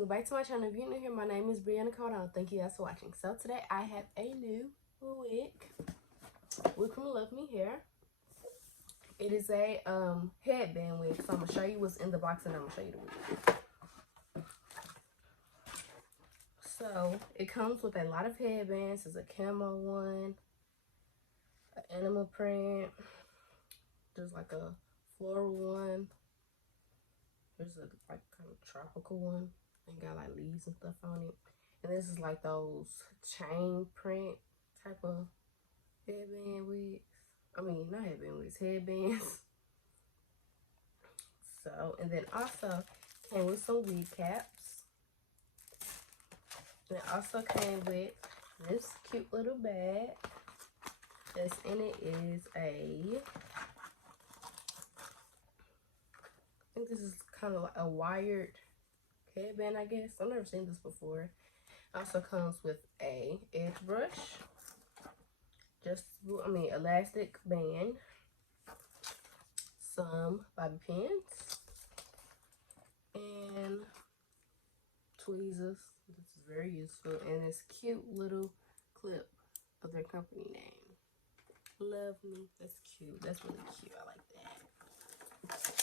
welcome back to my channel. If you're new here, my name is Brianna Cardone. Thank you guys for watching. So today I have a new wig from Luvme hair. It is a headband wig. So I'm gonna show you what's in the box and I'm gonna show you the wig. So it comes with a lot of headbands. There's a camo one, an animal print, there's like a floral one, there's a like kind of tropical one and got like leaves and stuff on it, and this is like those chain print type of headband wigs. I mean, not headband wigs, headbands. So, and then also came with some wig caps. And it also came with this cute little bag. That's in it is I think this is kind of like a wired headband, I guess. I've never seen this before. It also comes with a edge brush, elastic band, some bobby pins, and tweezers. This is very useful, and this cute little clip of their company name, Luvme. That's cute. That's really cute. I like that.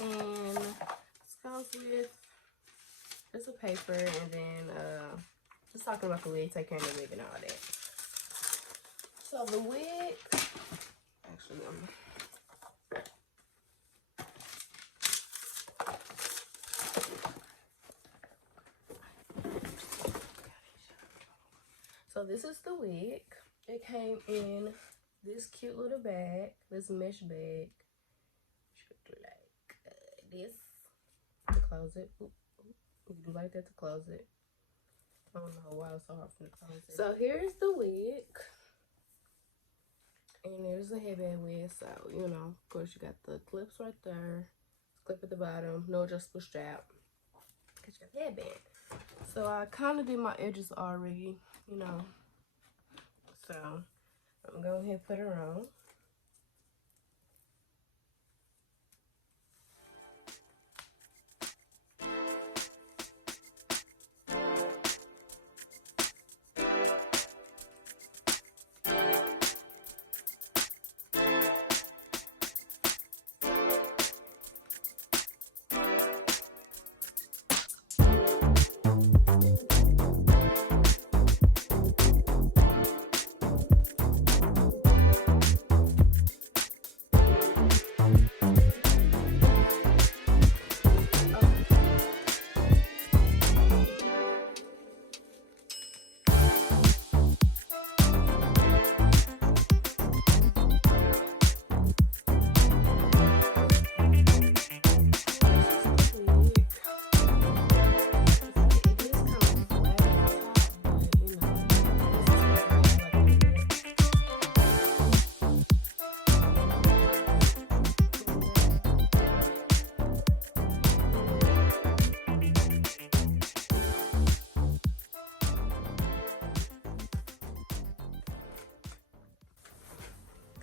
And this comes with just a paper, and then just talking about the wig, take care of the wig and all that. So the wig, actually, so this is the wig. It came in this cute little bag, this mesh bag. Should like this to close it. Ooh, you do like that to close it. I don't know why it's so hard for me to close it. So here's the wig. And there's the headband wig. So, you know, of course you got the clips right there. Clip at the bottom. No adjustable strap. Because you got the headband. So I kind of did my edges already, you know. So I'm going to go ahead and put her on.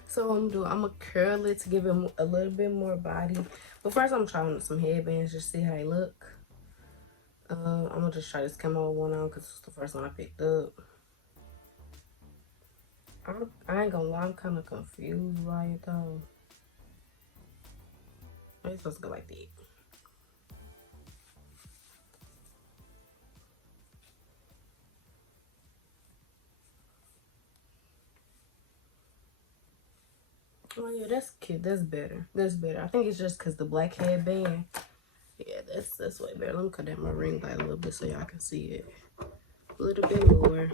So what I'm doing, I'm gonna curl it to give it a little bit more body. But first I'm trying some headbands just to see how they look. I'm gonna just try this camo one on because it's the first one I picked up. I ain't gonna lie, I'm kind of confused by it though. It's supposed to go like that. Oh yeah, that's cute. That's better. That's better. I think it's just because the black headband. Yeah, that's way better. Let me cut down my ring light a little bit so y'all can see it a little bit more.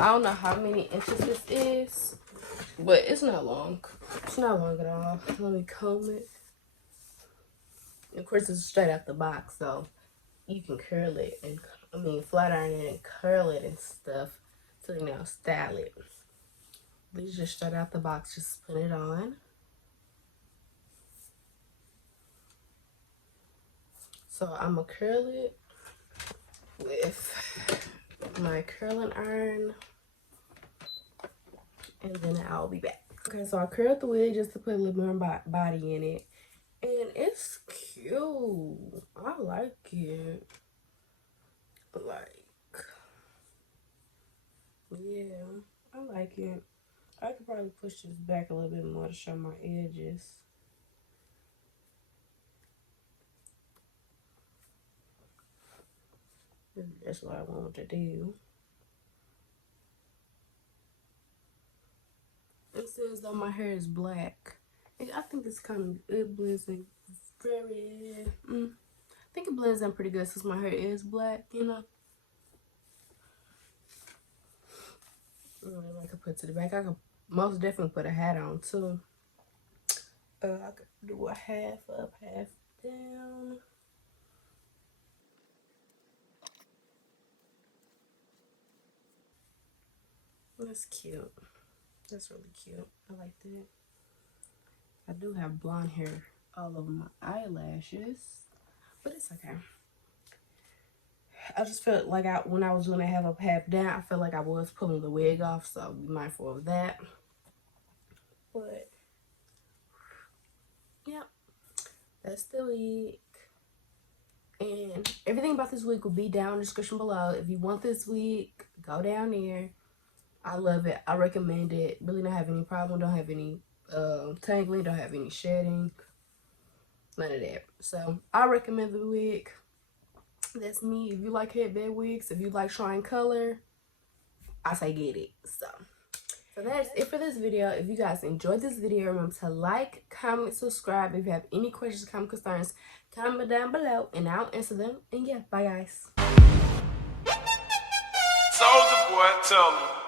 I don't know how many inches this is, but it's not long. It's not long at all. Let me comb it. And of course, it's straight out the box, so you can curl it and flat iron it and curl it and stuff. So you know, style it. These just straight out the box. Just put it on. So I'm gonna curl it with my curling iron, and then I'll be back. Okay, so I curled the wig just to put a little more body in it. And it's cute. I like it. Like, yeah, I like it. I could probably push this back a little bit more to show my edges. That's what I want to do. It says that my hair is black. I think it's kind of, it blends in very, I think it blends in pretty good since my hair is black, you know. I could put to the back. I could most definitely put a hat on too. I could do a half up, half down. That's cute. That's really cute. I like that. I do have blonde hair all over my eyelashes, but it's okay. I just felt like when I was doing a half up, half down, I felt like I was pulling the wig off, so be mindful of that. But yeah, that's the wig. And everything about this wig will be down in the description below. If you want this wig, go down there. I love it. I recommend it. Really don't have any problem. Don't have any tangling. Don't have any shedding. None of that. So I recommend the wig. That's me. If you like headband wigs, if you like trying color, I say get it. So that's it for this video. If you guys enjoyed this video, remember to like, comment, subscribe. If you have any questions, comment, concerns, comment down below and I'll answer them. And yeah, bye guys. Soulja Boy, tell me.